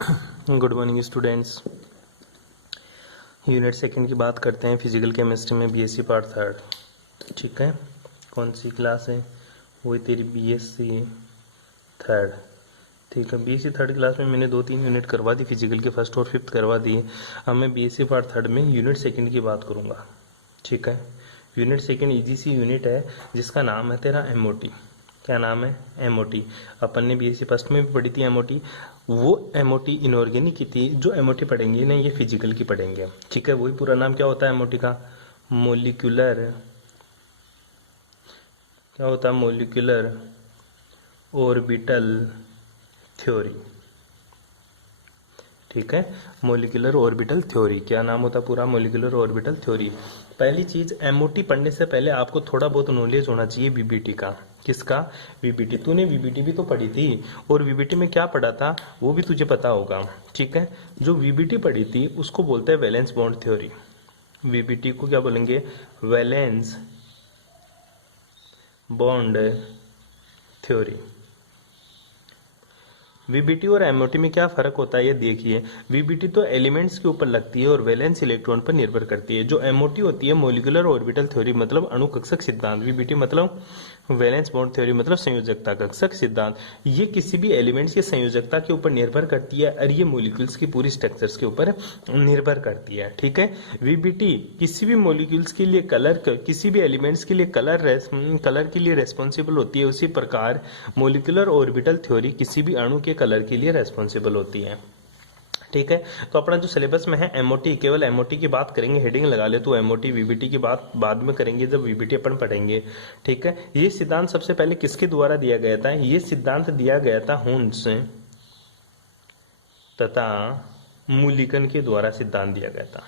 Good morning students. Unit second की बात करते हैं फिजिकल केमिस्ट्री में बीएससी पार्ट थर्ड। ठीक है, कौन सी क्लास है? वही तेरी बीएससी थर्ड। ठीक है, बीएससी थर्ड क्लास में मैंने 2-3 यूनिट करवा दी, फिजिकल के फर्स्ट और फिफ्थ करवा दिए। अब मैं बीएससी पार्ट थर्ड में यूनिट सेकंड की बात करूँगा। ठीक है, यूनिट सेकंड इजी सी यूनिट है जिसका नाम है तेरा एमओटी। क्या नाम है? एमओटी। अपन ने बीएससी फर्स्ट में भी पढ़ी थी एमओटी। वो एमओटी इनऑर्गेनिक की थी। जो एमओटी पढ़ेंगे ना ये फिजिकल की पढ़ेंगे। ठीक है, वही पूरा नाम क्या होता है एमओटी का? मोलिकुलर, क्या होता है? Molecular orbital theory. ठीक है, मोलिकुलर ऑर्बिटल थ्योरी। क्या नाम होता है पूरा? Molecular orbital theory. पहली चीज, एमओटी पढ़ने से पहले आपको थोड़ा बहुत नॉलेज होना चाहिए वीबीटी का। किसका? वीबीटी। तूने वीबीटी भी तो पढ़ी थी, और वीबीटी में क्या पढ़ा था वो भी तुझे पता होगा। ठीक है, जो वीबीटी पढ़ी थी उसको बोलते हैं वैलेंस बॉन्ड थ्योरी। वीबीटी को क्या बोलेंगे? Valence bond theory. वीबीटी और एमओटी में क्या फर्क होता है ये देखिए। वीबीटी तो एलिमेंट्स के ऊपर लगती है और वैलेंस इलेक्ट्रॉन पर निर्भर करती है। जो एमओटी होती है मॉलिक्यूलर ऑर्बिटल थ्योरी मतलब अणुकक्षक सिद्धांत। वीबीटी मतलब वैलेंस बॉन्ड थ्योरी मतलब संयोजकता कक्षक सिद्धांत। ये किसी भी एलिमेंट्स की संयोजकता के ऊपर निर्भर करती है और ये मॉलिक्यूल्स की पूरी स्ट्रक्चर्स के ऊपर निर्भर करती है। ठीक है, वीबीटी किसी भी मॉलिक्यूल्स के लिए किसी भी एलिमेंट्स के लिए कलर के लिए रेस्पॉन्सिबल होती है। उसी प्रकार मॉलिक्यूलर ऑर्बिटल थ्योरी किसी भी अणु के कलर के लिए रेस्पॉन्सिबल होती है। ठीक है, तो अपना जो सिलेबस में है एमओटी, केवल एमओटी की बात करेंगे। हेडिंग लगा ले तो एमओटी। वीबीटी की बात बाद में करेंगे जब वीबीटी अपन पढ़ेंगे। ठीक है, ये सिद्धांत सबसे पहले किसके द्वारा दिया गया था? ये सिद्धांत दिया गया था हुंस तथा मूलिकन के द्वारा सिद्धांत दिया गया था।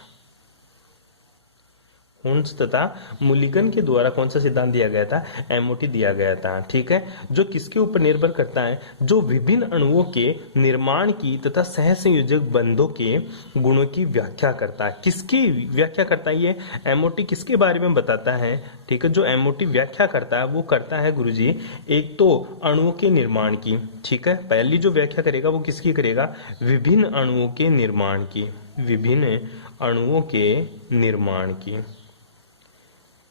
हुंस तथा मूलिगन के द्वारा कौन सा सिद्धांत दिया गया था? एमओटी दिया गया था। ठीक है, जो किसके ऊपर निर्भर करता है? जो विभिन्न अणुओं के निर्माण की तथा सहसंयोजक बंधों के गुणों की व्याख्या करता है। किसकी व्याख्या करता है ये? एमओटी किसके बारे में बताता है? ठीक है, जो एमओटी व्याख्या करता है वो करता है गुरुजी एक तो अणुओं के निर्माण की। ठीक है, पहली जो व्याख्या करेगा वो किसकी करेगा? विभिन्न अणुओं के निर्माण की। विभिन्न अणुओं के निर्माण की।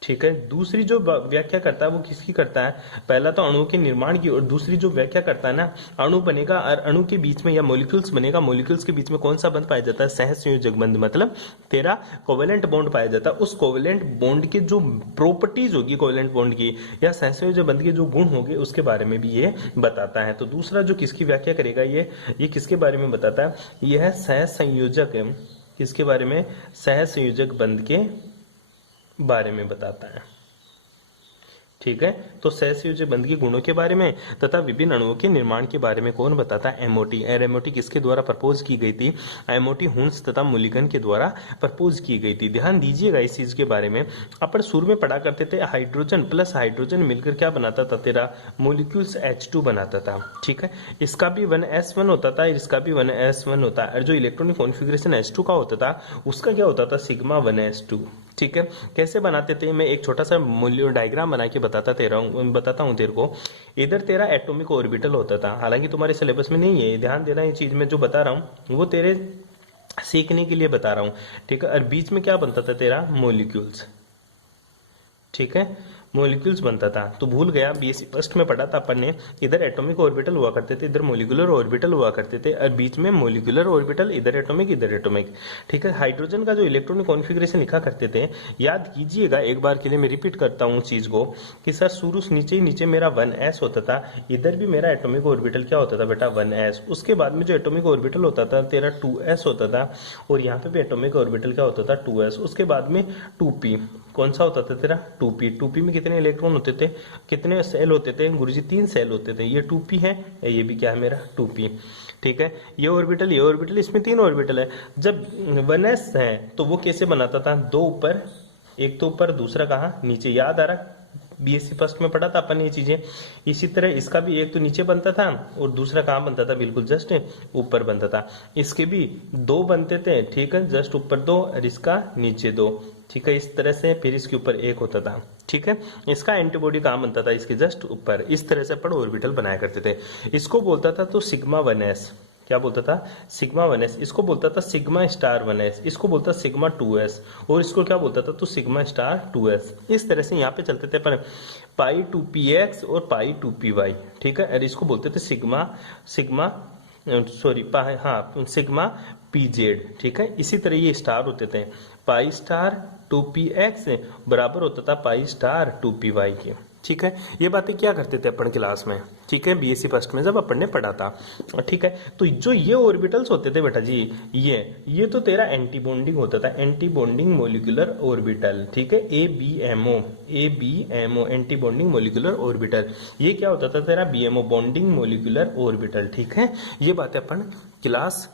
ठीक है, दूसरी जो व्याख्या करता है वो किसकी करता है? पहला तो अणुओं के निर्माण की, और दूसरी जो व्याख्या करता है ना, अणु बनेगा और अणु के बीच में या मॉलिक्यूल्स बनेगा, मॉलिक्यूल्स के बीच में कौन सा बंध पाया जाता है? सहसंयोजक बंध। मतलब तेरा कोवेलेंट बॉन्ड पाया जाता है। उस कोवेलेंट बॉन्ड के जो प्रॉपर्टीज होगी कोवेलेंट बॉन्ड की या सहसंयोजक बंध के जो गुण होंगे उसके बारे में भी ये बताता है। तो दूसरा जो किसकी व्याख्या करेगा ये किसके बारे में बताता है? यह है सहसंयोजक। किसके बारे में? सहसंयोजक बंध के बारे में बताता है। ठीक है, तो सहसंयोजक बंध के गुणों के बारे में तथा विभिन्न अणुओं के निर्माण के बारे में कौन बताता है? एमओटी। और एमओटी किसके द्वारा प्रपोज की गई थी? एमओटी हुंस तथा मूलिगन के द्वारा प्रपोज की गई थी। ध्यान दीजिएगा इस चीज के बारे में। अपन शुरू में पढ़ा करते थे हाइड्रोजन प्लस हाइड्रोजन मिलकर क्या बनाता था? तेरा मोलिक्यूल्स H2 बनाता था। ठीक है, इसका भी 1s1 होता था, इसका भी 1s1 होता है। और जो इलेक्ट्रॉनिक कॉन्फ़िगरेशन H2 का होता था उसका क्या होता था? Sigma 1s2। ठीक है, कैसे बनाते थे? मैं एक छोटा सा डायग्राम बना के बताता हूँ तेरे को। इधर तेरा एटॉमिक ऑर्बिटल होता था, हालांकि तुम्हारे सिलेबस में नहीं है, ध्यान देना। ये चीज मैं जो बता रहा हूँ वो तेरे सीखने के लिए बता रहा हूँ। ठीक है, और बीच में क्या बनता था? तेरा मॉलिक्यूल्स। ठीक है, मॉलिक्यूल्स बनता था। तो भूल गया, बीएससी फर्स्ट में पढ़ा था अपन ने। इधर एटॉमिक ऑर्बिटल हुआ करते थे, इधर मॉलिक्यूलर ऑर्बिटल हुआ करते थे, और बीच में मॉलिक्यूलर ऑर्बिटल, इधर एटॉमिक इधर एटॉमिक। ठीक है, हाइड्रोजन का जो इलेक्ट्रॉनिक कॉन्फ़िगरेशन लिखा करते थे, याद कीजिएगा एक बार के लिए, मैं रिपीट करता हूँ चीज को कि सर शुरू से नीचे मेरा 1s होता था, इधर भी मेरा एटॉमिक ऑर्बिटल क्या होता था बेटा? 1s। उसके बाद में जो एटॉमिक ऑर्बिटल होता था तेरा 2s होता था, और यहाँ पे भी एटॉमिक ऑर्बिटल क्या होता था? 2s। उसके बाद में 2p। कौन सा होता था तेरा? 2p। 2p में कितने इलेक्ट्रॉन होते थे? कितने सेल होते थे गुरुजी? 3 सेल होते थे। ये 2p है, ये भी क्या है मेरा? 2p। ठीक है, ये ऑर्बिटल, इसमें 3 ऑर्बिटल है। जब 1s है तो वो कैसे बनाता था? 2 ऊपर, एक तो ऊपर, दूसरा कहाँ? नीचे। याद आ रहा? बीएससी फर्स्ट में पढ़ा था अपन ये चीजें। इसी तरह इसका भी एक तो नीचे बनता था और दूसरा कहाँ बनता था? बिल्कुल जस्ट ऊपर बनता था। इसके भी 2 बनते थे। ठीक है, जस्ट ऊपर 2 और इसका नीचे 2। ठीक है, इस तरह से फिर इसके ऊपर 1 होता था। ठीक है, इसका एंटीबॉडी कहाँ बनता था? इसके जस्ट ऊपर। इस तरह से अपन ऑर्बिटल बनाया करते थे। इसको बोलता था तो सिग्मा 1s। क्या बोलता था, सिग्मा 1s, इसको बोलता था सिग्मा स्टार 1s, इसको बोलता सिग्मा 2s, और इसको क्या बोलता था, तो सिग्मा स्टार 2s। इस तरह से यहाँ पे चलते थे पर पाई 2px और पाई 2py, ठीक है। और इसको बोलते थे सिग्मा सिग्मा pz, ठीक है। इसी तरह ये स्टार होते थे, पाई स्टार 2px बराबर होता था पाई स्टार 2py के, ठीक है। ये बातें क्या करते थे अपन क्लास में, ठीक है, बीएससी फर्स्ट में जब अपन ने पढ़ा था, ठीक है। तो जो ये ऑर्बिटल्स होते थे बेटा जी, ये तो तेरा एंटी बॉन्डिंग होता था, एंटी बॉन्डिंग मोलिकुलर ऑर्बिटल, ठीक है, ABMO anti bonding molecular orbital. ये क्या होता था तेरा, BMO बॉन्डिंग मोलिकुलर ऑर्बिटल, ठीक है। ये बातें अपन क्लास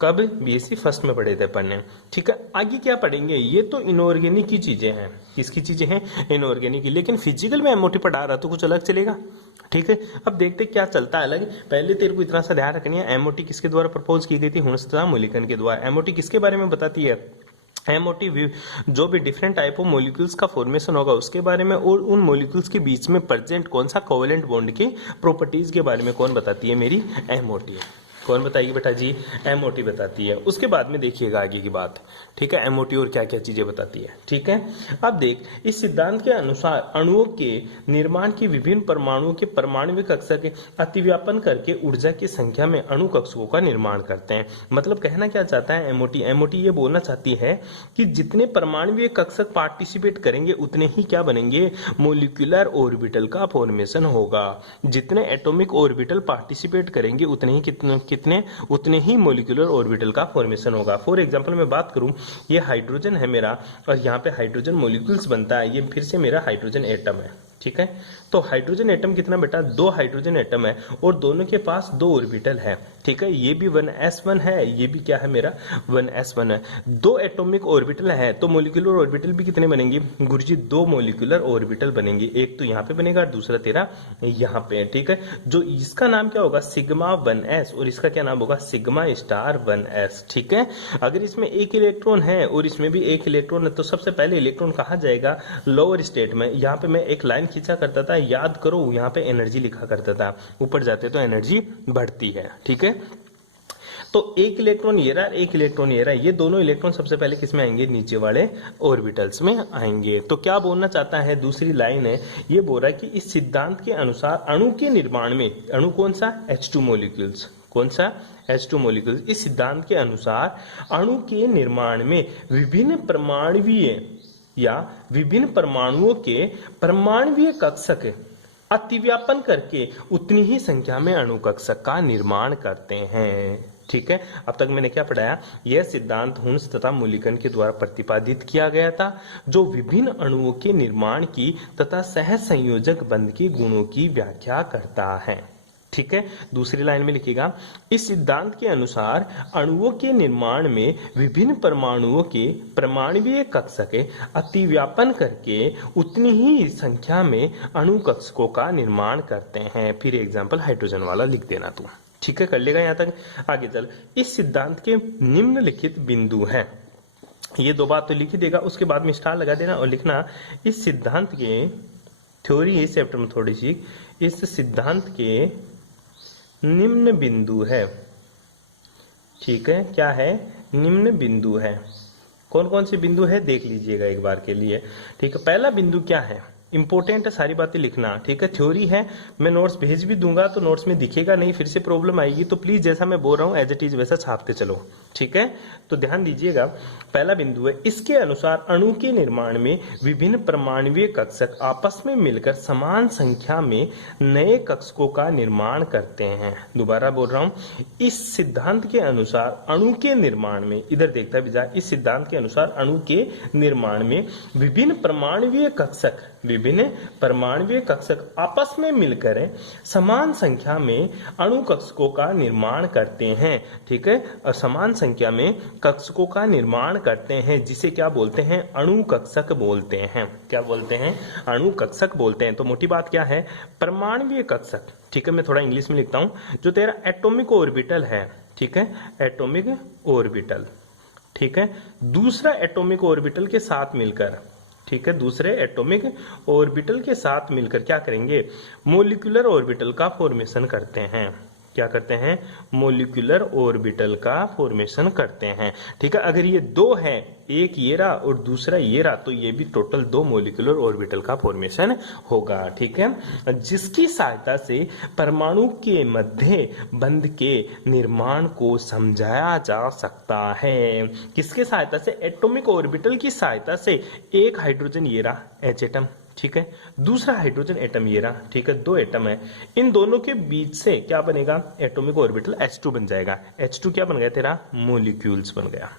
कब, बीएससी फर्स्ट में पढ़े थे अपन ने, ठीक है। आगे क्या पढ़ेंगे, ये तो इनऑर्गेनिक की चीजें हैं, किसकी चीजें हैं, इनऑर्गेनिक की, लेकिन फिजिकल में एमओटी पढ़ा रहा तो कुछ अलग चलेगा, ठीक है। अब देखते क्या चलता है अलग। पहले तेरे को इतना सा ध्यान रखनी है, एमओटी किसके द्वारा प्रपोज की गई थी, हुर्नस्टा मुलिकन के द्वारा। एमओटी किसके बारे में बताती है, एमओटी जो भी डिफरेंट टाइप ऑफ मॉलिक्यूल्स का फॉर्मेशन होगा उसके बारे में, और उन मॉलिक्यूल्स के बीच में प्रेजेंट कौन सा कोवेलेंट बॉन्ड की प्रॉपर्टीज के बारे में कौन बताती है, मेरी एमओटी। कौन बताएगी बेटा जी, एमओटी बताती है। उसके बाद में देखिएगा आगे की बात, ठीक है, एमओटी और क्या क्या चीजें बताती है, ठीक है। अब देख, इस सिद्धांत के अनुसार अणुओं के निर्माण की विभिन्न परमाणुओं के परमाणविक कक्षा के अतिव्यापन करके ऊर्जा की संख्या में अणु कक्षकों का निर्माण करते हैं। मतलब कहना क्या चाहता है एमओटी ये बोलना चाहती है कि जितने परमाणुवीय कक्षक पार्टिसिपेट करेंगे उतने ही क्या बनेंगे, मोलिकुलर ऑर्बिटल का फॉर्मेशन होगा। जितने एटॉमिक ऑर्बिटल पार्टिसिपेट करेंगे उतने ही मोलिकुलर ऑर्बिटल का फॉर्मेशन होगा। फॉर एग्जांपल मैं बात करूं, ये हाइड्रोजन है मेरा, और यहाँ पे हाइड्रोजन मोलिक्यूल्स बनता है, ये फिर से मेरा हाइड्रोजन एटम है, ठीक है। तो हाइड्रोजन एटम कितना बेटा, 2 हाइड्रोजन एटम है, और दोनों के पास 2 ऑर्बिटल है, ठीक है। ये भी 1s1 है, ये भी क्या है मेरा 1s1 है। 2 एटॉमिक ऑर्बिटल है, तो मोलिकुलर ऑर्बिटल भी कितने बनेंगे गुरुजी, 2 मोलिकुलर ऑर्बिटल बनेंगे। एक तो यहाँ पे बनेगा, दूसरा तेरा यहाँ पे, ठीक है। जो इसका नाम क्या होगा, सिग्मा 1s, और इसका क्या नाम होगा, सिग्मा स्टार 1s, ठीक है। अगर इसमें एक इलेक्ट्रॉन है और इसमें भी एक इलेक्ट्रॉन है, तो सबसे पहले इलेक्ट्रॉन कहाँ जाएगा, लोअर स्टेट में। यहाँ पे मैं एक लाइन खींचा करता था, याद करो, यहाँ पे एनर्जी लिखा करता था, ऊपर जाते तो एनर्जी बढ़ती है, ठीक है। तो एक इलेक्ट्रॉन ये रहा, एक इलेक्ट्रॉन ये रहा, ये दोनों इलेक्ट्रॉन सबसे पहले किस में आएंगे, नीचे वाले ऑर्बिटल्स में आएंगे। तो क्या बोलना चाहता है, दूसरी लाइन है, ये बोल रहा है कि इस सिद्धांत के अनुसार अणु के निर्माण में, अणु कौन सा, H2 मॉलिक्यूल्स, कौन सा, H2 मॉलिक्यूल्स। इस सिद्धांत के अनुसार अणु के निर्माण में विभिन्न परमाणुवीय या विभिन्न परमाणुओं के परमाणुवीय कक्षक अतिव्यापन करके उतनी ही संख्या में अणु कक्षक का निर्माण करते हैं, ठीक है। अब तक मैंने क्या पढ़ाया, यह सिद्धांत हुर्न्स तथा मुलिकन के द्वारा प्रतिपादित किया गया था, जो विभिन्न अणुओं के निर्माण की तथा सहसंयोजक बंध के गुणों की व्याख्या करता है, ठीक है। दूसरी लाइन में लिखिएगा, इस सिद्धांत के अनुसार अणुओं के निर्माण में विभिन्न परमाणुओं के परमाणुवीय कक्षक अतिव्यापन करके उतनी ही संख्या में अणु कक्षकों का निर्माण करते हैं। फिर एग्जाम्पल हाइड्रोजन वाला लिख देना तू, ठीक है, कर लेगा यहाँ तक। आगे चल, इस सिद्धांत के निम्नलिखित बिंदु हैं, ये 2 बात तो लिख ही देगा, उसके बाद में स्टार लगा देना और लिखना, इस सिद्धांत के थ्योरी इस चैप्टर में थोड़ी सी, इस सिद्धांत के निम्न बिंदु है, ठीक है, क्या है, निम्न बिंदु है। कौन कौन से बिंदु है देख लीजिएगा एक बार के लिए, ठीक है। पहला बिंदु क्या है, इंपॉर्टेंट है, सारी बातें लिखना, ठीक है। थ्योरी है, मैं नोट्स भेज भी दूंगा तो नोट्स में दिखेगा नहीं, फिर से प्रॉब्लम आएगी, तो प्लीज जैसा मैं बोल रहा हूं एज इट इज वैसा छापते चलो, ठीक है। तो ध्यान दीजिएगा, पहला बिंदु है, इसके अनुसार अणु के निर्माण में विभिन्न परमाणुवीय कक्षक आपस में मिलकर समान संख्या में नए कक्षकों का निर्माण करते हैं। दोबारा बोल रहा हूं, इस सिद्धांत के अनुसार अणु के निर्माण में, इधर देखता भी जा, इस सिद्धांत के अनुसार अणु के निर्माण में विभिन्न परमाणुवीय कक्षक आपस में मिलकर समान संख्या में अणु कक्षकों का निर्माण करते हैं, ठीक है। और समान संख्या में कक्षकों का निर्माण करते हैं, जिसे क्या बोलते हैं, अणु कक्षक बोलते हैं। क्या बोलते हैं, अणु कक्षक बोलते हैं। तो मोटी बात क्या है, परमाणुवीय कक्षक, ठीक है। मैं थोड़ा इंग्लिश में लिखता हूं, जो तेरा एटॉमिक ऑर्बिटल है, ठीक है, एटॉमिक ऑर्बिटल, ठीक है, दूसरा एटॉमिक ऑर्बिटल के साथ मिलकर, ठीक है, दूसरे एटॉमिक ऑर्बिटल के साथ मिलकर क्या करेंगे, मोलिकुलर ऑर्बिटल का फॉर्मेशन करते हैं, क्या करते हैं, मोलिकुलर ऑर्बिटल का फॉर्मेशन करते हैं। ठीक है, अगर ये दो है, एक ये रहा और दूसरा ये रहा, तो ये भी टोटल दो मोलिकुलर ऑर्बिटल का फॉर्मेशन होगा। ठीक है, जिसकी सहायता से परमाणु के मध्य बंध के निर्माण को समझाया जा सकता है। किसके सहायता से, एटॉमिक ऑर्बिटल की सहायता से। एक हाइड्रोजन ये रहा H एटम, ठीक है, दूसरा हाइड्रोजन एटम ये रहा, ठीक है, दो एटम है, इन दोनों के बीच से क्या बनेगा, एटॉमिक ऑर्बिटल H2 बन जाएगा। H2 क्या बन गया तेरा, मोलिक्यूल्स बन गया।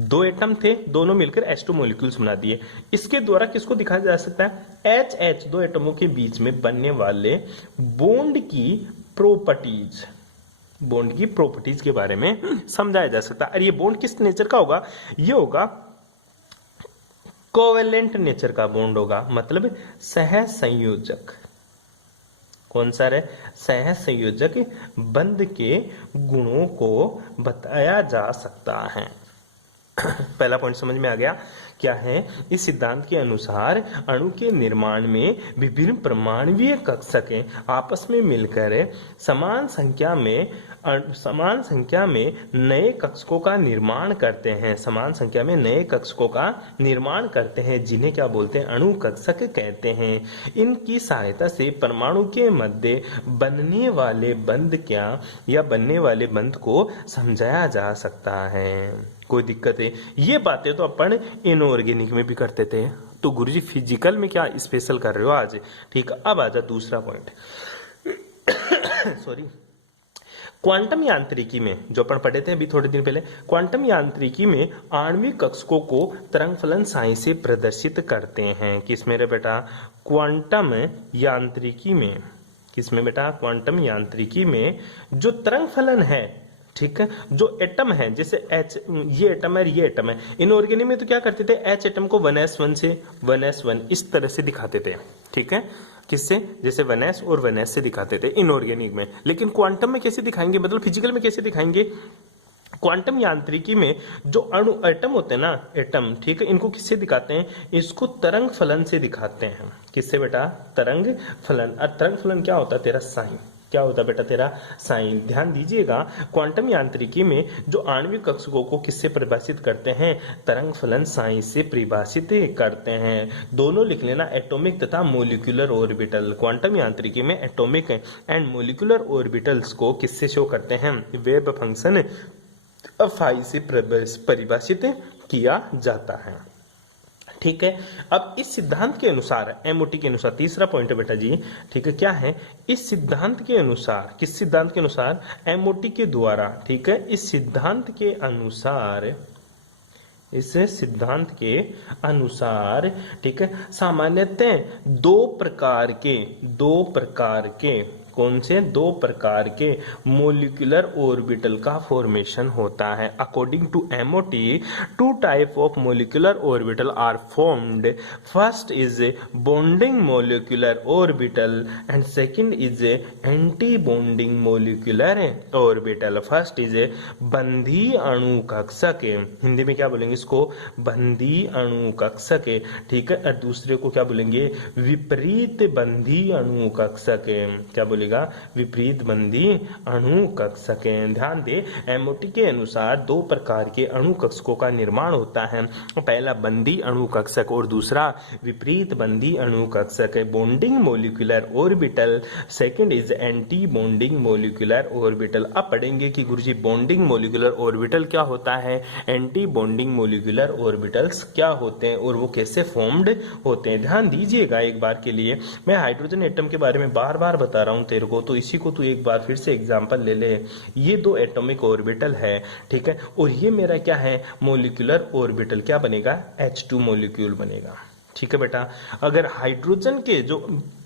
दो एटम थे, दोनों मिलकर H2 मोलिक्यूल्स बना दिए। इसके द्वारा किसको दिखाया जा सकता है, HH दो एटमों के बीच में बनने वाले बॉन्ड की प्रॉपर्टीज, बॉन्ड की प्रॉपर्टीज के बारे में समझाया जा सकता है। और ये बॉन्ड किस नेचर का होगा, ये होगा कोवेलेंट नेचर का बॉन्ड होगा, मतलब सह संयोजक। कौन सा है, सह संयोजक बंध के गुणों को बताया जा सकता है। पहला पॉइंट समझ में आ गया, क्या है, इस सिद्धांत के अनुसार अणु के निर्माण में विभिन्न परमाणुवीय कक्षकें आपस में मिलकर समान संख्या में नए कक्षकों का निर्माण करते हैं, समान संख्या में नए कक्षकों का निर्माण करते हैं, जिन्हें क्या बोलते हैं, अणु कक्षक कहते हैं। इनकी सहायता से परमाणु के मध्य बनने वाले बंध को समझाया जा सकता है। कोई दिक्कत है, ये बातें तो अपन इनऑर्गेनिक में भी करते थे, तो गुरुजी फिजिकल में क्या स्पेशल कर रहे हो आज। ठीक, अब आजा दूसरा पॉइंट सॉरी, क्वांटम यांत्रिकी में जो अपन पढ़े थे अभी थोड़े दिन पहले, क्वांटम यांत्रिकी में आणविक कक्षकों को तरंग फलन साइन से प्रदर्शित करते हैं। किसमें रे बेटा, क्वांटम यांत्रिकी में। किसमें बेटा, क्वांटम यांत्रिकी में जो तरंग फलन है, ठीक है, जो एटम है, जैसे H, ये एटम है, ये एटम है, इनऑर्गेनिक में तो क्या करते थे, H एटम को 1s1 से 1s1 इस तरह से दिखाते थे। ठीक है, किससे, जैसे 1s और 1s से दिखाते थे इनऑर्गेनिक में। लेकिन क्वांटम में कैसे दिखाएंगे, मतलब फिजिकल में कैसे दिखाएंगे, क्वांटम यांत्रिकी में जो अणु एटम होते हैं ना, एटम, ठीक है, इनको किससे दिखाते हैं, इसको तरंग फलन से दिखाते हैं। किससे बेटा, तरंग फलन। और तरंग फलन क्या होता है तेरा, साइन। क्या होता है बेटा तेरा, साइन। ध्यान दीजिएगा, क्वांटम यांत्रिकी में जो आणविक कक्षकों को किससे परिभाषित करते हैं, तरंग फलन साइन से परिभाषित करते हैं। दोनों लिख लेना, एटॉमिक तथा मोलिकुलर ऑर्बिटल। क्वांटम यांत्रिकी में एटॉमिक एंड मोलिकुलर ऑर्बिटल्स को किससे शो करते हैं, वेव फंक्शन फाई से परिभाषित किया जाता है। ठीक है, अब इस सिद्धांत के अनुसार, एमओटी के अनुसार, तीसरा पॉइंट है बेटा जी, ठीक है, क्या है, इस सिद्धांत के अनुसार, किस सिद्धांत के अनुसार, एमओटी के द्वारा, ठीक है, इस सिद्धांत के अनुसार, ठीक है, सामान्यतः दो प्रकार के कौन से, दो प्रकार के मोलिकुलर ऑर्बिटल का फॉर्मेशन होता है। According to MOT, two type of molecular orbital are formed. First is bonding molecular orbital and second is anti bonding molecular orbital. First is बंधी अणु कक्षक, हिंदी में क्या बोलेंगे इसको, बंधी अणु कक्षक, ठीक है, और दूसरे को क्या बोलेंगे, विपरीत बंधी अणु कक्षक। क्या बोलेंगे, विपरीत बंधी अणु कक्षकें। ध्यान दे, एमओटी के अनुसार दो प्रकार के अणु कक्षकों का निर्माण होता है, पहला बंधी अणु कक्षक और दूसरा विपरीत बंधी अणु कक्षक। Bonding molecular orbital, second is anti bonding molecular orbital. अब पढ़ेंगे कि गुरुजी बॉन्डिंग मोलिकुलर ऑर्बिटल क्या होता है, एंटी बॉन्डिंग मोलिकुलर ऑर्बिटल्स क्या होते हैं और वो कैसे फॉर्म्ड होते हैं। ध्यान दीजिएगा, एक बार के लिए मैं हाइड्रोजन एटम के बारे में बार बार बता रहा हूं तेरे को, तो इसी को तू एक बार फिर से एग्जांपल ले ले। ये दो एटॉमिक ऑर्बिटल है, ठीक है, और ये मेरा क्या है, मोलिकुलर ऑर्बिटल। क्या बनेगा, H2 मोलिक्यूल बनेगा। ठीक है बेटा, अगर हाइड्रोजन के जो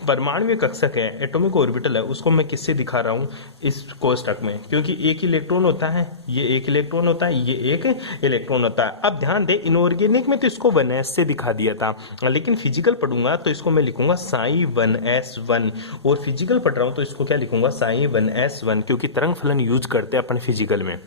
परमाणु कक्षक है, एटॉमिक ऑर्बिटल है, उसको मैं किससे दिखा रहा हूं, इस कोष्टक में, क्योंकि एक इलेक्ट्रॉन होता है, ये एक इलेक्ट्रॉन होता है, ये एक इलेक्ट्रॉन होता है। अब ध्यान दे, इनऑर्गेनिक में तो इसको 1s से दिखा दिया था, लेकिन फिजिकल पढ़ूंगा तो इसको मैं लिखूंगा Psi1s1, और फिजिकल पढ़ रहा हूं तो इसको क्या लिखूंगा, Psi1s1, क्योंकि तरंग फलन यूज करते हैं अपन फिजिकल में।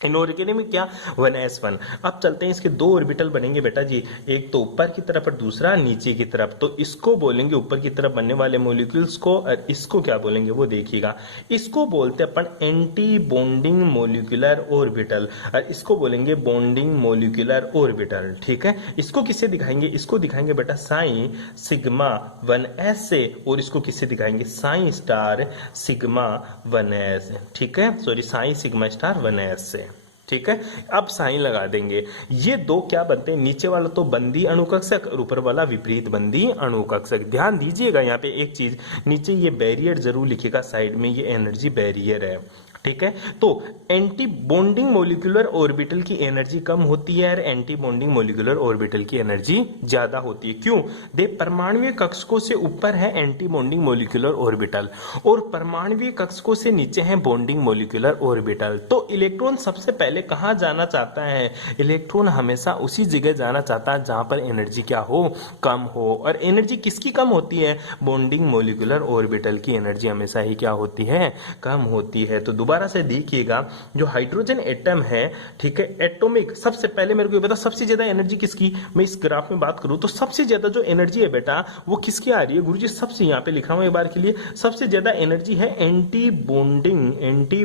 इनऑर्गेनिक में क्या 1s1। अब चलते हैं, इसके दो ऑर्बिटल बनेंगे बेटा जी, एक तो ऊपर की तरफ और दूसरा नीचे की तरफ। तो इसको बोलेंगे ऊपर की तरफ बनने वाले मॉलिक्यूल्स को, और इसको क्या बोलेंगे वो देखिएगा, इसको बोलते हैं अपन एंटी बॉन्डिंग मॉलिक्यूलर ऑर्बिटल, और इसको बोलेंगे बॉन्डिंग मॉलिक्यूलर ऑर्बिटल। ठीक है, इसको किससे दिखाएंगे, इसको दिखाएंगे बेटा साइन सिग्मा 1s से, और इसको किससे दिखाएंगे, साइन स्टार सिग्मा 1s। ठीक है, sorry sine sigma star 1s से। ठीक है, अब साइन लगा देंगे। ये दो क्या बनते हैं, नीचे वाला तो बंदी अणुकक्षक और ऊपर वाला विपरीत बंदी अणुकक्षक। ध्यान दीजिएगा यहाँ पे एक चीज, नीचे ये बैरियर जरूर लिखिएगा साइड में, ये एनर्जी बैरियर है। ठीक है, तो एंटी बॉन्डिंग मॉलिक्यूलर ऑर्बिटल की एनर्जी कम होती है और एंटी बॉन्डिंग मॉलिक्यूलर ऑर्बिटल की एनर्जी ज्यादा होती है। क्यों, दे परमाणुवीय कक्षकों से ऊपर है एंटी बॉन्डिंग मॉलिक्यूलर ऑर्बिटल और परमाणुवीय कक्षकों से नीचे है बॉन्डिंग मॉलिक्यूलर ऑर्बिटल। तो इलेक्ट्रॉन सबसे पहले कहां जाना चाहता है, इलेक्ट्रॉन हमेशा उसी जगह जाना चाहता है जहां पर एनर्जी क्या हो, कम हो। और एनर्जी किसकी कम होती है, बॉन्डिंग मॉलिक्यूलर ऑर्बिटल की एनर्जी हमेशा ही क्या होती है, कम होती है। तो दोबारा से देखिएगा, जो हाइड्रोजन एटम है, ठीक है, एटॉमिक, सबसे पहले मेरे को ये बता सबसे ज्यादा एनर्जी किसकी, मैं इस ग्राफ में बात करूं तो सबसे ज्यादा जो एनर्जी है बेटा वो किसकी आ रही है गुरुजी, सबसे यहां पे लिखा हुआ एक बार के लिए, सबसे ज्यादा एनर्जी है एंटी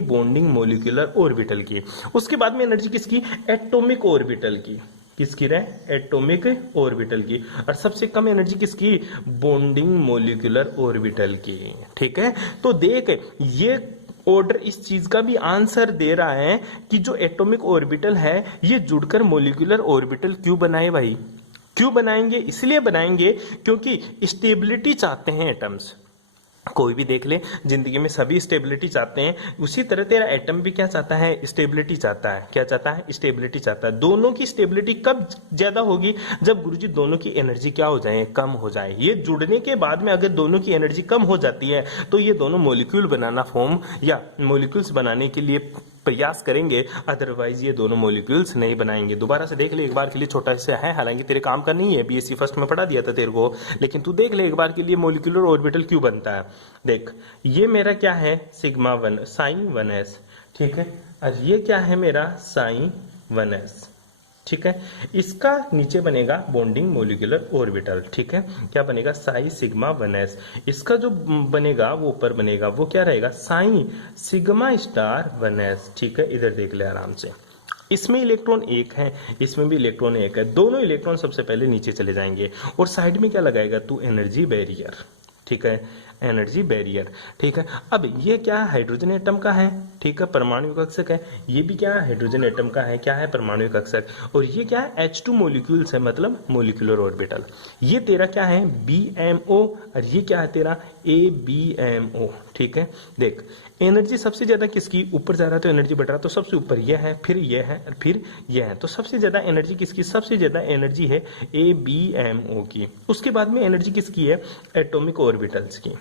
बॉन्डिंग मॉलिक्यूलर ऑर्बिटल की। उसके बाद में एनर्जी किसकी, एटॉमिक ऑर्बिटल की, किसकी रहे, एटॉमिक ऑर्बिटल की। और सबसे कम एनर्जी किसकी, बॉन्डिंग मॉलिक्यूलर ऑर्बिटल की। ठीक है, तो देख ये ऑर्डर इस चीज का भी आंसर दे रहा है कि जो एटॉमिक ऑर्बिटल है ये जुड़कर मॉलिक्यूलर ऑर्बिटल क्यों बनाए भाई, क्यों बनाएंगे, इसलिए बनाएंगे क्योंकि स्टेबिलिटी चाहते हैं एटम्स। कोई भी देख ले, जिंदगी में सभी स्टेबिलिटी चाहते हैं, उसी तरह तेरा एटम भी क्या चाहता है, स्टेबिलिटी चाहता है। क्या चाहता है, स्टेबिलिटी चाहता है। दोनों की स्टेबिलिटी कब ज्यादा होगी, जब गुरुजी दोनों की एनर्जी क्या हो जाए, कम हो जाए। ये जुड़ने के बाद में अगर दोनों की एनर्जी कम हो जाती है तो ये दोनों मॉलिक्यूल बनाना फॉर्म या मॉलिक्यूल्स बनाने के लिए प्रयास करेंगे, अदरवाइज ये दोनों मॉलिक्यूल्स नहीं बनाएंगे। दोबारा से देख ले एक बार के लिए, छोटा सा है हालांकि तेरे काम का नहीं है, बीएससी फर्स्ट में पढ़ा दिया था तेरे को, लेकिन तू देख ले एक बार के लिए मॉलिक्यूलर ऑर्बिटल क्यों बनता है। देख ये मेरा क्या है, सिग्मा 1 साइन 1s। ठीक है, और ये क्या है मेरा साइन 1s। ठीक है, इसका नीचे बनेगा बॉन्डिंग मॉलिक्यूलर ऑर्बिटल। ठीक है, क्या बनेगा, साई सिग्मा 1s। इसका जो बनेगा वो ऊपर बनेगा, वो क्या रहेगा, साई सिग्मा स्टार 1s। ठीक है, इधर देख ले आराम से, इसमें इलेक्ट्रॉन एक है, इसमें भी इलेक्ट्रॉन एक है, दोनों इलेक्ट्रॉन सबसे पहले नीचे चले जाएंगे और साइड में क्या लगाएगा तू, एनर्जी बैरियर। ठीक है, एनर्जी बैरियर। ठीक है, अब ये क्या है, हाइड्रोजन एटम का है। ठीक है, परमाणु कक्षक है। ये भी क्या है, हाइड्रोजन एटम का है, क्या है, परमाणु कक्षक। और ये क्या है, H2 मॉलिक्यूल्स है, मतलब मॉलिक्यूलर ऑर्बिटल। ये तेरा क्या है, BMO, और ये क्या है तेरा ABMO। ठीक है, देख एनर्जी सबसे ज्यादा किसकी, ऊपर जा रहा है तो एनर्जी बढ़ रहा है, तो सबसे ऊपर यह है, फिर यह है, और फिर यह है। तो सबसे ज्यादा एनर्जी किसकी, सबसे ज्यादा एनर्जी है ABMO की। उसके बाद में एनर्जी किसकी है, एटॉमिक ऑर्बिटल्स की।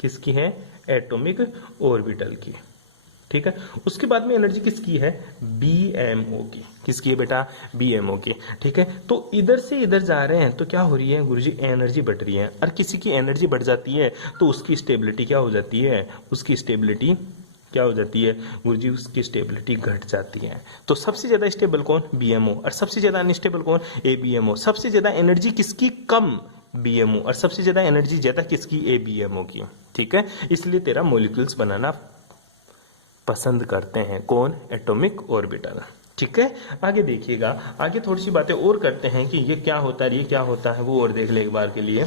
किसकी है, एटॉमिक ऑर्बिटल की। ठीक है, उसके बाद में एनर्जी किसकी है, BMO की। किसकी है बेटा, BMO की। ठीक है, तो इधर से इधर जा रहे हैं तो क्या हो रही है गुरुजी, एनर्जी बढ़ रही है। और किसी की एनर्जी बढ़ जाती है तो उसकी स्टेबिलिटी क्या हो जाती है, उसकी स्टेबिलिटी क्या हो जाती है गुरुजी, उसकी स्टेबिलिटी घट जाती है। तो सबसे ज्यादा स्टेबल कौन, BMO, और सबसे ज्यादा अनस्टेबल कौन, ABMO। सबसे ज्यादा एनर्जी किसकी, कम, BMO, और सबसे ज्यादा एनर्जी ज्यादा किसकी, ABMO की। ठीक है, इसलिए तेरा मॉलिक्यूल्स बनाना पसंद करते हैं कौन, एटॉमिक ऑर्बिटल। ठीक है, आगे देखिएगा, आगे थोड़ी सी बातें और करते हैं कि ये क्या होता है, ये क्या होता है, वो और देख ले एक बार के लिए।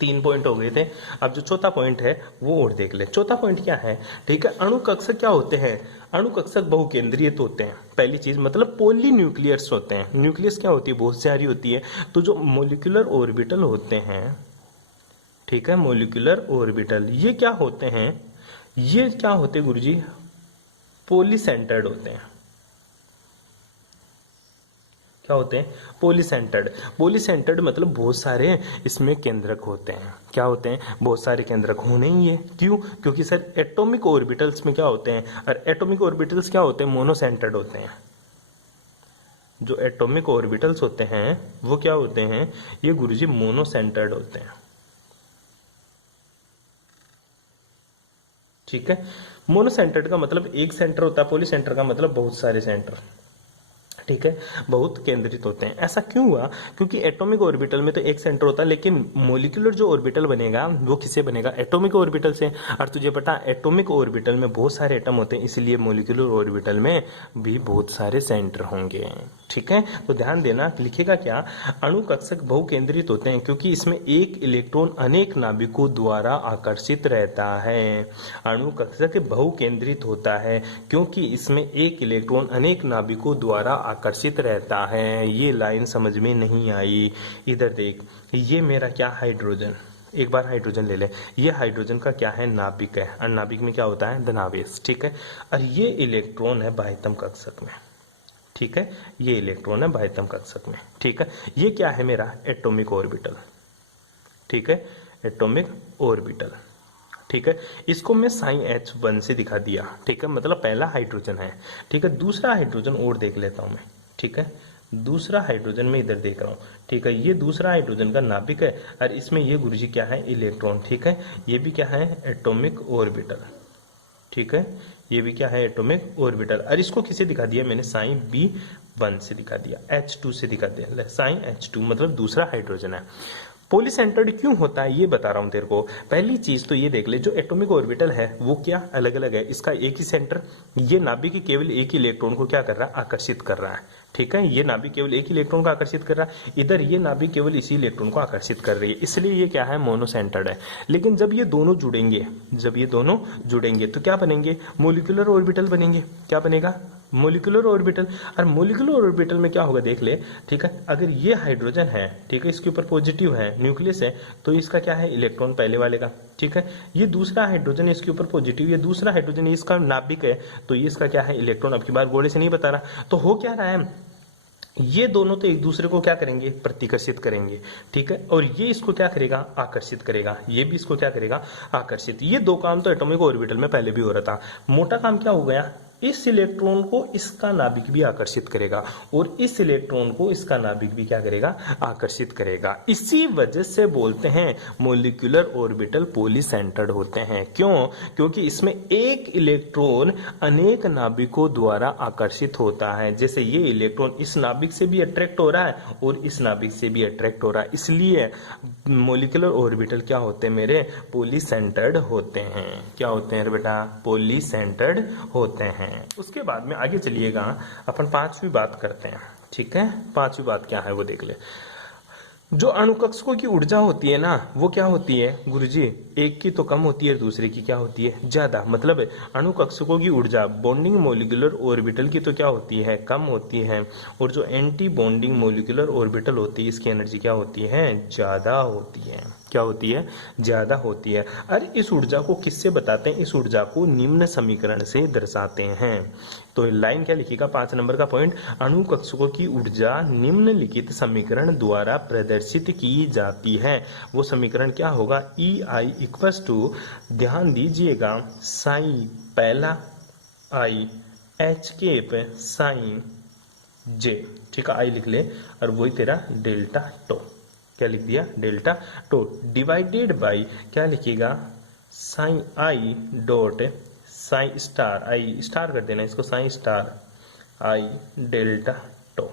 3 पॉइंट हो गए थे, अब जो चौथा पॉइंट है वो और देख ले। चौथा पॉइंट क्या है, ठीक है, अणुकक्षक क्या होते हैं, अणुकक्षक बहुकेंद्रीय होते हैं। पहली चीज मतलब पॉली न्यूक्लियर्स होते हैं। न्यूक्लियस क्या होती है, बहुत सारी होती है। तो जो मोलिकुलर ऑर्बिटल होते हैं, ठीक है, मोलिकुलर ऑर्बिटल, ये क्या होते हैं, ये क्या होते हैं गुरुजी, पॉलीसेंटर्ड होते हैं। क्या होते हैं, पॉलीसेंटर्ड। पॉलीसेंटर्ड मतलब बहुत सारे इसमें केंद्रक होते हैं। क्या होते हैं, बहुत सारे केंद्रक होने ही है। क्यों, क्योंकि सर एटॉमिक ऑर्बिटल्स में क्या होते हैं, और एटॉमिक ऑर्बिटल्स क्या होते हैं, मोनोसेंटर्ड होते हैं। जो एटॉमिक ऑर्बिटल्स होते हैं वो क्या होते हैं, ये गुरुजी मोनोसेंटर्ड होते हैं। ठीक है। मोनोसेंटर्ड का मतलब एक सेंटर होता है, पॉलीसेंटर का मतलब बहुत सारे सेंटर, ठीक है, बहुत केंद्रित होते हैं। ऐसा क्यों हुआ? क्योंकि एटॉमिक ऑर्बिटल में तो एक सेंटर होता है, लेकिन मोलिकुलर जो ऑर्बिटल बनेगा वो किससे बनेगा? एटॉमिक ऑर्बिटल से। और तुझे पता एटॉमिक ऑर्बिटल में बहुत सारे एटम होते हैं, इसलिए मोलिकुलर ऑर्बिटल में भी बहुत सारे सेंटर होंगे, ठीक है। तो ध्यान देना, लिखेगा क्या? अणु कक्षक बहुकेंद्रित होते हैं क्योंकि इसमें एक इलेक्ट्रॉन अनेक नाभिकों द्वारा आकर्षित रहता है। अणु कक्षक बहुकेंद्रित होता है क्योंकि इसमें एक इलेक्ट्रॉन अनेक नाभिकों द्वारा आकर्षित रहता है। ये लाइन समझ में नहीं आई। इधर देख, ये मेरा क्या हाइड्रोजन, एक बार हाइड्रोजन ले ले, ये हाइड्रोजन का क्या है? नाभिक है, और नाभिक में क्या होता है? धनावेश, ठीक है। और ये इलेक्ट्रॉन है बाह्यतम कक्षक में, ठीक है, ये इलेक्ट्रॉन है बाह्यतम कक्षक में, ठीक है। ये क्या है मेरा? एटॉमिक ऑर्बिटल, ठीक है, एटॉमिक ऑर्बिटल, ठीक है। इसको मैं साइन H1 से दिखा दिया, ठीक है, मतलब पहला हाइड्रोजन है, ठीक है। दूसरा हाइड्रोजन और देख लेता हूं मैं, ठीक है। दूसरा हाइड्रोजन में इधर देख रहा हूं, ठीक है। ये दूसरा हाइड्रोजन का नाभिक है और इसमें ये गुरुजी क्या है? इलेक्ट्रॉन, ठीक है। ये भी क्या है? एटॉमिक ऑर्बिटल, ठीक है। ये भी क्या है? Atomic orbital. और इसको किसे दिखा दिया मैंने? साइन B1 से दिखा दिया, H2 से दिखा दिया, साइन H2 मतलब दूसरा हाइड्रोजन है। पॉलीसेंटर्ड क्यों होता है ये बता रहा हूं तेरे को। पहली चीज तो ये देख ले, जो एटॉमिक ऑर्बिटल है वो क्या अलग अलग है, इसका एक ही सेंटर, ये नाभिक केवल एक ही इलेक्ट्रॉन को क्या कर रहा है? आकर्षित कर रहा है, ठीक है। ये नाभिक केवल एक ही इलेक्ट्रॉन को आकर्षित कर रहा है, इधर ये नाभिक केवल इसी इलेक्ट्रॉन को आकर्षित कर रही है, इसलिए ये क्या है? मोनोसेंटर्ड है। लेकिन जब ये दोनों जुड़ेंगे, जब ये दोनों जुड़ेंगे तो क्या बनेंगे? मोलिकुलर ऑर्बिटल बनेंगे। क्या बनेगा? Molecular orbital. और मोलिकुलर ऑर्बिटल में क्या होगा देख ले, ठीक है। अगर ये हाइड्रोजन है, ठीक है, इसके ऊपर पॉजिटिव है, न्यूक्लियस है, तो इसका क्या है? इलेक्ट्रॉन पहले वाले का, ठीक है। ये दूसरा हाइड्रोजन है, इसके ऊपर पॉजिटिव, ये दूसरा हाइड्रोजन है, इसका नाभिक है, तो ये इसका क्या है? इलेक्ट्रॉन। अब की बार गोले से नहीं बता रहा, तो हो क्या रहा है? ये दोनों तो एक दूसरे को क्या करेंगे? प्रतिकर्षित करेंगे, ठीक है। और ये इसको क्या करेगा? आकर्षित करेगा। ये भी इसको क्या करेगा? आकर्षित। ये दो काम तो एटॉमिक ऑर्बिटल में पहले भी हो रहा था। मोटा काम क्या हो गया? इस इलेक्ट्रॉन को इसका नाभिक भी आकर्षित करेगा और इस इलेक्ट्रॉन को इसका नाभिक भी क्या करेगा? आकर्षित करेगा। इसी वजह से बोलते हैं मॉलिक्यूलर ऑर्बिटल पॉलीसेंटर्ड होते हैं। क्यों? क्योंकि इसमें एक इलेक्ट्रॉन अनेक नाभिकों द्वारा आकर्षित होता है। जैसे ये इलेक्ट्रॉन इस नाभिक से भी अट्रैक्ट हो रहा है और इस नाभिक से भी अट्रैक्ट हो रहा है, इसलिए मॉलिक्यूलर ऑर्बिटल क्या होते हैं मेरे? पॉलीसेंटर्ड होते हैं। क्या होते हैं बेटा? पॉलीसेंटर्ड होते हैं। उसके बाद में आगे चलिएगा, अपन पांचवी बात करते हैं, ठीक है। पांचवी बात क्या है वो देख ले। जो अणुकक्षकों की ऊर्जा होती है ना, वो क्या होती है गुरुजी? एक की तो कम होती है, दूसरे की क्या होती है? ज्यादा। मतलब अणुकक्षकों की ऊर्जा बॉन्डिंग मोलिकुलर ऑर्बिटल की तो क्या होती है? कम होती है, और जो एंटी बॉन्डिंग मोलिकुलर ऑर्बिटल होती है इसकी एनर्जी क्या होती है? ज्यादा होती है। क्या होती है? ज्यादा होती है। और इस ऊर्जा को किससे बताते हैं? इस ऊर्जा को निम्न समीकरण से दर्शाते हैं। तो लाइन क्या लिखिएगा? 5 नंबर का पॉइंट, अणुकक्षकों की ऊर्जा निम्नलिखित समीकरण द्वारा प्रदर्शित की जाती है। वो समीकरण क्या होगा? EI इक्वल्स टू, ध्यान दीजिएगा, साइन पहला आई H के साइन J, ठीक है, आई लिख ले, और वही तेरा डेल्टा टो, क्या लिख दिया? डेल्टा टो, डिवाइडेड बाई क्या लिखिएगा? Psi I dot psi star, I star कर देना इसको, psi star I delta tau,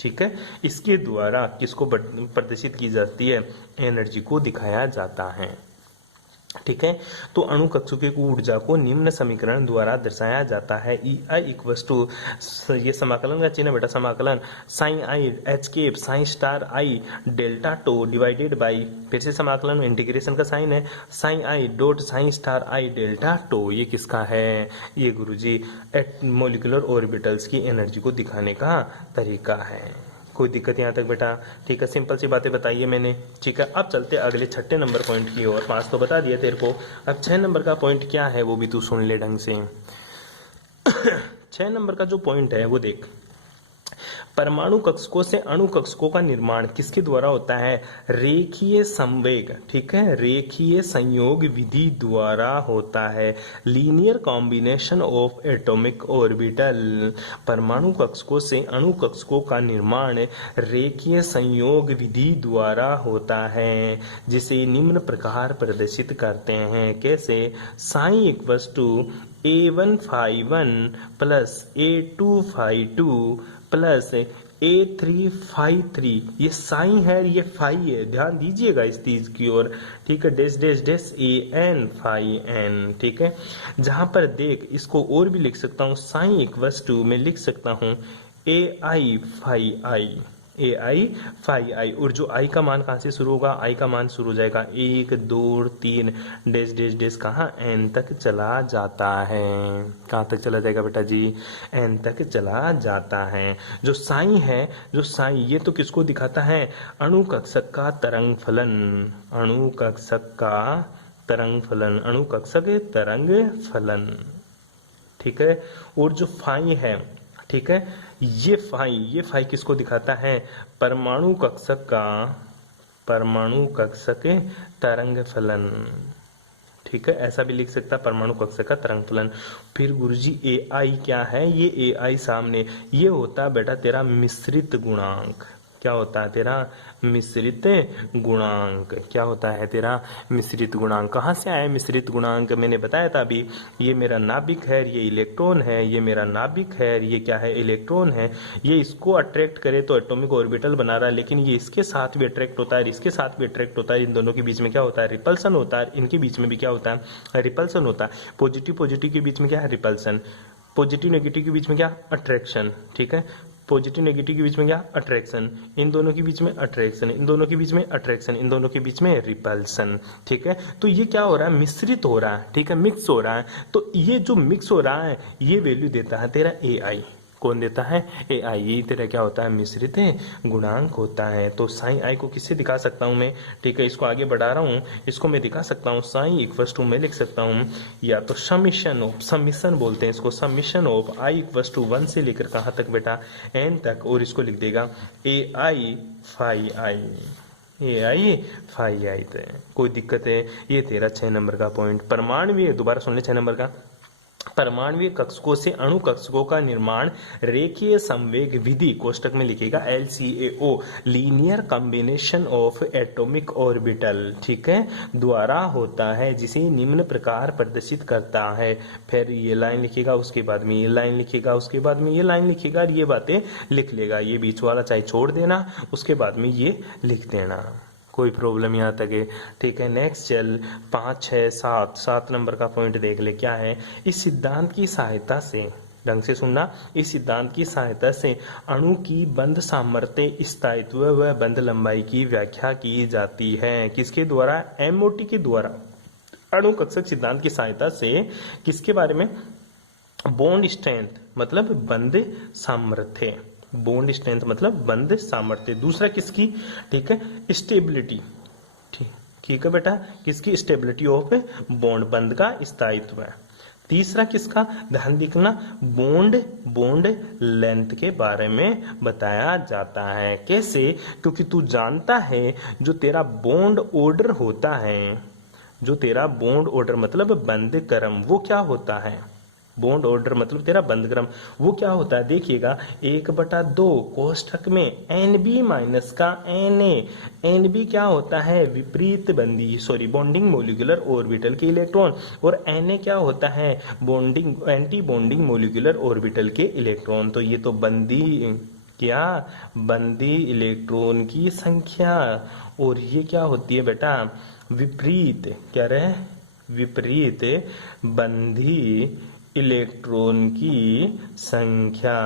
ठीक है। इसके द्वारा किसको प्रदर्शित की जाती है? एनर्जी को दिखाया जाता है, ठीक है। तो अणुकक्षकों की ऊर्जा को निम्न समीकरण द्वारा दर्शाया जाता है। EI इक्वल्स टू, ये समाकलन का चिन्ह बेटा, समाकलन साइन आई H के psi star I delta tau divided by, फिर से समाकलन इंटीग्रेशन का साइन है, psi I dot psi star I delta tau. ये किसका है? ये गुरुजी मॉलिक्यूलर ऑर्बिटल्स की एनर्जी को दिखाने का तरीका है। कोई दिक्कत यहाँ तक बेटा? ठीक है, सिंपल सी बातें बताइए मैंने, ठीक है। अब चलते अगले 6 नंबर पॉइंट की ओर। 5 तो बता दिया तेरे को, अब 6 नंबर का पॉइंट क्या है वो भी तू सुन ले ढंग से। 6 नंबर का जो पॉइंट है वो देख, परमाणु कक्षकों से अणु कक्षकों का निर्माण किसके द्वारा होता है? रेखीय संवेग, ठीक है, रेखीय संयोग विधि द्वारा होता है। Linear combination of atomic orbital. परमाणु कक्षकों से अणु कक्षकों का निर्माण रेखीय संयोग विधि द्वारा होता है, जिसे निम्न प्रकार प्रदर्शित करते हैं। कैसे? Psi equals to A1 phi 1 plus A2 phi 2 plus A3 phi 3। ये साइन है, ये फाई है, ध्यान दीजिएगा इस चीज की ओर, ठीक है। Dash dash dash AN phi n, ठीक है। जहां पर देख, इसको और भी लिख सकता हूँ, साइन इक्वल्स टू मैं लिख सकता हूँ AI phi I, AI phi I। और जो I का मान कहाँ से शुरू होगा? I का मान शुरू हो जाएगा 1 2 3 डैश डैश डैश, कहाँ? N तक चला जाता है। कहाँ तक चला जाएगा बेटा जी? N तक चला जाता है। जो साइन है, जो साइन, ये तो किसको दिखाता है? अणु कक्षक का तरंग फलन, अणु कक्षक का तरंग फलन, अणु कक्षक तरंग फलन, ठीक है। और जो फाई है, ठीक है, ये फाई किसको दिखाता है? परमाणु कक्षक का, परमाणु कक्षक तरंग फलन, ठीक है। ऐसा भी लिख सकता है, परमाणु कक्षक का तरंग फलन। फिर गुरुजी AI क्या है? ये AI सामने, ये होता है बेटा तेरा मिश्रित गुणांक। क्या होता है तेरा? मिश्रित गुणांक। क्या होता है तेरा? मिश्रित गुणांक। कहाँ से आया मिश्रित गुणांक? मैंने बताया था अभी, ये मेरा नाभिक है, ये इलेक्ट्रॉन है, ये मेरा नाभिक है, ये क्या है? इलेक्ट्रॉन है। ये इसको अट्रैक्ट करे तो एटॉमिक ऑर्बिटल बना रहा है, लेकिन ये इसके साथ भी अट्रैक्ट होता है, इसके साथ भी अट्रैक्ट होता है। इन दोनों के बीच में क्या होता है? रिपल्सन होता है। इनके बीच में भी क्या होता है? रिपल्सन होता है। पॉजिटिव पॉजिटिव के बीच में क्या है? रिपल्सन। पॉजिटिव नेगेटिव के बीच में क्या? अट्रैक्शन, ठीक है। पॉजिटिव नेगेटिव के बीच में क्या? अट्रैक्शन। इन दोनों के बीच में अट्रैक्शन, इन दोनों के बीच में अट्रैक्शन, इन दोनों के बीच में रिपल्सन, ठीक है। तो ये क्या हो रहा है? मिश्रित हो रहा है, ठीक है, मिक्स हो रहा है। तो ये जो मिक्स हो रहा है, ये वैल्यू देता है तेरा AI। कौन देता है? AI। ये तेरा क्या होता है? मिश्रित गुणांक होता है। तो साइन I को किससे दिखा सकता हूं मैं? ठीक है, इसको आगे बढ़ा रहा हूं, इसको मैं दिखा सकता हूं साइन इक्वल्स टू, मैं लिख सकता हूं या तो समिशन ऑफ, समिशन बोलते हैं इसको, summation of I equals to 1 से लेकर कहां तक बेटा? N तक। और इसको लिख देगा AI phi I, AI phi I। कोई दिक्कत है? ये तेरा 6 नंबर का पॉइंट। परमाणु, दोबारा सुन ले 6 नंबर का। परमाणु कक्षकों से अणु कक्षकों का निर्माण रेखीय संवेग विधि, कोष्टक में लिखेगा LCAO, linear combination of atomic orbital, ठीक है, द्वारा होता है, जिसे निम्न प्रकार प्रदर्शित करता है। फिर ये लाइन लिखेगा, उसके बाद में ये लाइन लिखेगा, उसके बाद में ये लाइन लिखेगा, ये बातें लिख लेगा। ये बीच वाला चाहे छोड़ देना, उसके बाद में ये लिख देना, कोई प्रॉब्लम यहाँ तक है, ठीक है। नेक्स्ट चल 5 6 7 नंबर का पॉइंट देख ले। क्या है? इस सिद्धांत की सहायता से, ढंग से सुनना, इस सिद्धांत की सहायता से अणु की बंध सामर्थ्य, स्थायित्व व बंध लंबाई की व्याख्या की जाती है। किसके द्वारा? MOT के द्वारा। अणु कक्षक सिद्धांत की सहायता से किसके बारे में? बॉन्ड स्ट्रेंथ मतलब बंध सामर्थ्य, बॉन्ड स्ट्रेंथ मतलब बंध सामर्थ्य। दूसरा किसकी? ठीक है, स्टेबिलिटी, ठीक है बेटा, किसकी? स्टेबिलिटी ऑफ बॉन्ड, बंध का स्थायित्व है। तीसरा किसका? ध्यान देखना, बॉन्ड लेंथ के बारे में बताया जाता है। कैसे? क्योंकि तू जानता है जो तेरा बॉन्ड ऑर्डर होता है, जो तेरा बॉन्ड ऑर्डर मतलब बंध क्रम, वो क्या होता है? बॉन्ड ऑर्डर मतलब तेरा बंध क्रम, वो क्या होता है? देखिएगा 1/2 कोष्ठक में NB माइनस का NA। NB क्या होता है? विपरीत बंदी, सॉरी, बॉन्डिंग मोलिकुलर ऑर्बिटल के इलेक्ट्रॉन। और NA क्या होता है? Bonding, anti bonding molecular orbital के इलेक्ट्रॉन। तो ये तो बंदी, क्या? बंदी इलेक्ट्रॉन की संख्या। और ये क्या होती है बेटा? विपरीत, क्या रहे? विपरीत बंधी इलेक्ट्रॉन की संख्या।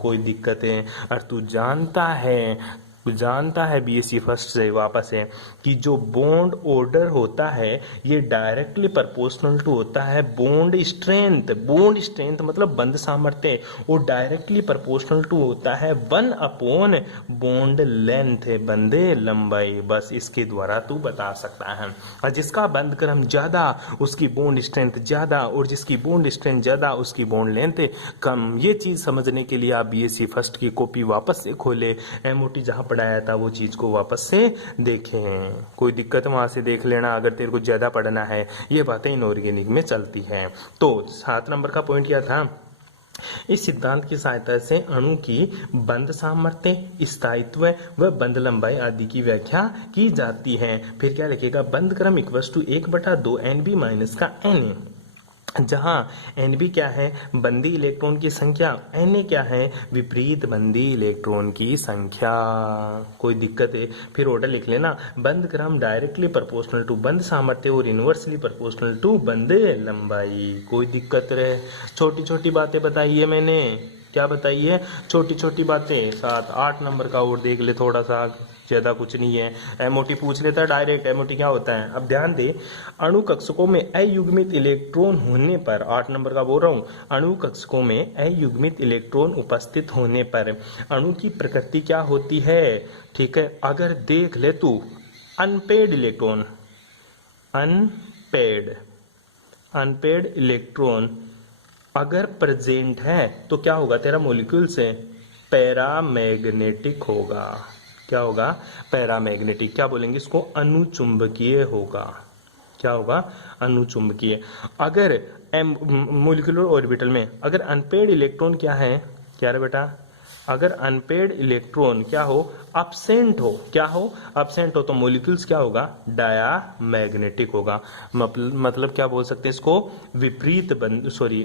कोई दिक्कत है? और तू जानता है जानता है बीएससी फर्स्ट से वापस है कि जो बॉन्ड ऑर्डर होता है ये डायरेक्टली प्रोपोर्शनल टू होता है बॉन्ड स्ट्रेंथ। बॉन्ड स्ट्रेंथ मतलब बंध सामर्थ्य, और डायरेक्टली प्रोपोर्शनल टू होता है 1 अपॉन बॉन्ड लेंथ, बंधे लंबाई। बस इसके द्वारा तू बता सकता है। और जिसका बंध क्रम ज्यादा उसकी बॉन्ड स्ट्रेंथ ज्यादा, और जिसकी बॉन्ड स्ट्रेंथ ज्यादा उसकी बॉन्ड लेंथ कम। ये चीज समझने के लिए आप बीएससी फर्स्ट की कॉपी वापस से खोले, एमओटी जहां पढ़ाया था वो चीज को वापस से देखें। कोई दिक्कत वहां से देख लेना अगर तेरे को ज्यादा पढ़ना है। ये बातें इनऑर्गेनिक में चलती है। तो 7 नंबर का पॉइंट क्या था, इस सिद्धांत की सहायता से अणु की बंध सामर्थ्य, स्थायित्व व बंध लंबाई आदि की व्याख्या की जाती है। फिर क्या लिखेगा, बंध क्रम इक्वल्स टू 1/2 NB माइनस का Na, जहां Nb क्या है बंदी इलेक्ट्रॉन की संख्या, Na क्या है विपरीत बंदी इलेक्ट्रॉन की संख्या। कोई दिक्कत है फिर ऑर्डर लिख लेना, बंध क्रम डायरेक्टली प्रोपोर्शनल टू बंध सामर्थ्य और इनवर्सली प्रोपोर्शनल टू बंध लंबाई। कोई दिक्कत रहे, छोटी छोटी बातें बताई है मैंने, क्या बताई है, छोटी छोटी बातें। 7-8 नंबर का और देख ले, थोड़ा सा ज्यादा कुछ नहीं है। एमओटी पूछ लेता है डायरेक्ट, एमओटी क्या होता है। अब ध्यान दे, अणु कक्षकों में अयुग्मित इलेक्ट्रॉन होने पर, 8 नंबर का बोल रहा हूं, अणु कक्षकों में अयुग्मित इलेक्ट्रॉन उपस्थित होने पर अणु की प्रकृति क्या होती है। ठीक है, अगर देख ले तू अनपेड इलेक्ट्रॉन, अनपेड इलेक्ट्रॉन अगर प्रेजेंट है तो क्या होगा, तेरा मॉलिक्यूल से पैरामैग्नेटिक होगा। क्या होगा, पैरामैग्नेटिक। क्या बोलेंगे इसको, अनुचुंबकीय होगा। क्या होगा, अनुचुंबकीय। अगर मॉलिक्यूलर ऑर्बिटल में अगर अनपेड इलेक्ट्रॉन क्या है, क्या रे बेटा, अगर अनपेड इलेक्ट्रॉन क्या हो, अब्सेंट हो, क्या हो, अब्सेंट हो, तो मॉलिक्यूल्स क्या होगा, डायामैग्नेटिक होगा। मतलब क्या बोल सकते हैं इसको, विपरीत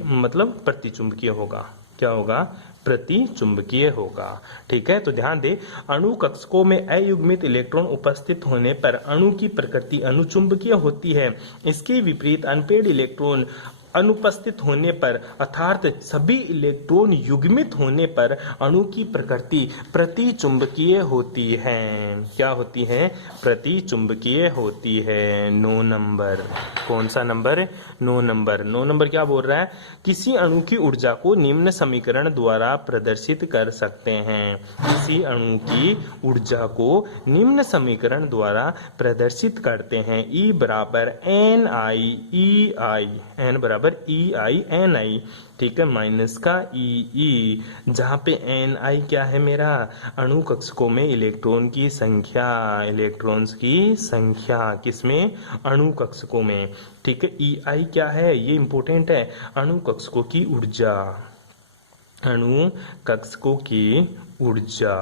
मतलब प्रतिचुंबकीय होगा। क्या होगा, प्रतिचुंबकीय होगा। ठीक है, तो ध्यान दे, अणु कक्षकों में अयुग्मित इलेक्ट्रॉन उपस्थित होने पर अणु की प्रकृति अनुचुंबकीय होती है। इसके विपरीत अनपेड इलेक्ट्रॉन अनुपस्थित होने पर अर्थात सभी इलेक्ट्रॉन युग्मित होने पर अणु की प्रकृति प्रतिचुंबकीय होती है। क्या होती है, प्रतिचुंबकीय होती है। 9 नंबर, कौन सा नंबर, 9 नंबर। 9 नंबर क्या बोल रहा है, किसी अणु की ऊर्जा को निम्न समीकरण द्वारा प्रदर्शित कर सकते हैं। किसी अणु की ऊर्जा को निम्न समीकरण द्वारा प्रदर्शित करते हैं। E बराबर NiEi, N बराबर EiNi, ठीक है, माइनस का EE, जहां पे Ni क्या है मेरा, अणु कक्षकों में इलेक्ट्रॉन की संख्या, इलेक्ट्रॉन्स की संख्या किसमें, अणु कक्षकों में। ठीक है, EI क्या है, ये इंपॉर्टेंट है, अणु कक्षकों की ऊर्जा, अणु कक्षकों की ऊर्जा।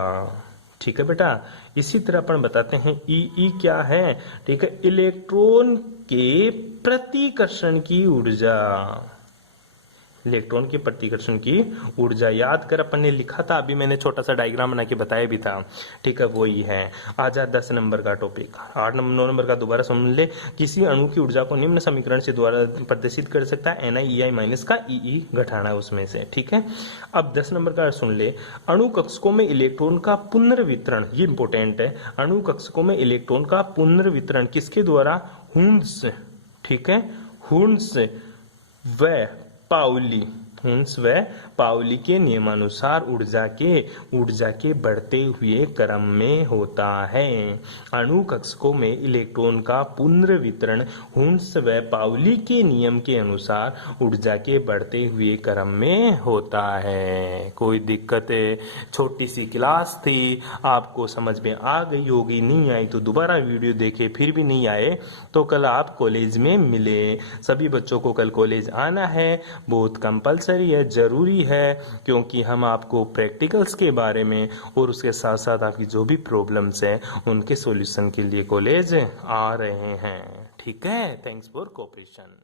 ठीक है बेटा, इसी तरह अपन बताते हैं ई क्या है। ठीक है, इलेक्ट्रॉन के प्रतिकर्षण की ऊर्जा, इलेक्ट्रॉन के प्रतिकर्षण की ऊर्जा। याद कर, अपन ने लिखा था, अभी मैंने छोटा सा डायग्राम बना के बताया भी था। ठीक है, वही है। आजा 10 नंबर का टॉपिक, 8 नंबर 9 नंबर का दोबारा समझ ले। किसी अणु की ऊर्जा को निम्न समीकरण से द्वारा प्रदर्शित कर सकता है, NiEi माइनस का EE घटाना है उसमें से। ठीक है, अब 10 नंबर का सुन ले, अणु कक्षकों में इलेक्ट्रॉन का पुनर्वितरण, ये इंपोर्टेंट है। अणु कक्षकों में इलेक्ट्रॉन का पुनर्वितरण किसके द्वारा, हुन्स, ठीक है, हुन्स व पाउली, हुन्स व पाउली के नियमानुसार ऊर्जा के बढ़ते हुए क्रम में होता है। अणु कक्षकों में इलेक्ट्रॉन का पुनर्वितरण हुन्स व पाउली के नियम के अनुसार ऊर्जा के बढ़ते हुए क्रम में होता है। कोई दिक्कत है, छोटी सी क्लास थी, आपको समझ में आ गई होगी, नहीं आई तो दोबारा वीडियो देखे, फिर भी नहीं आए तो कल आप कॉलेज में मिले। सभी बच्चों को कल कॉलेज आना है, बहुत कंपलसरी है, जरूरी है, क्योंकि हम आपको प्रैक्टिकल्स के बारे में और उसके साथ साथ आपकी जो भी प्रॉब्लम्स है उनके सॉल्यूशन के लिए कॉलेज आ रहे हैं। ठीक है, थैंक्स फॉर कोऑपरेशन।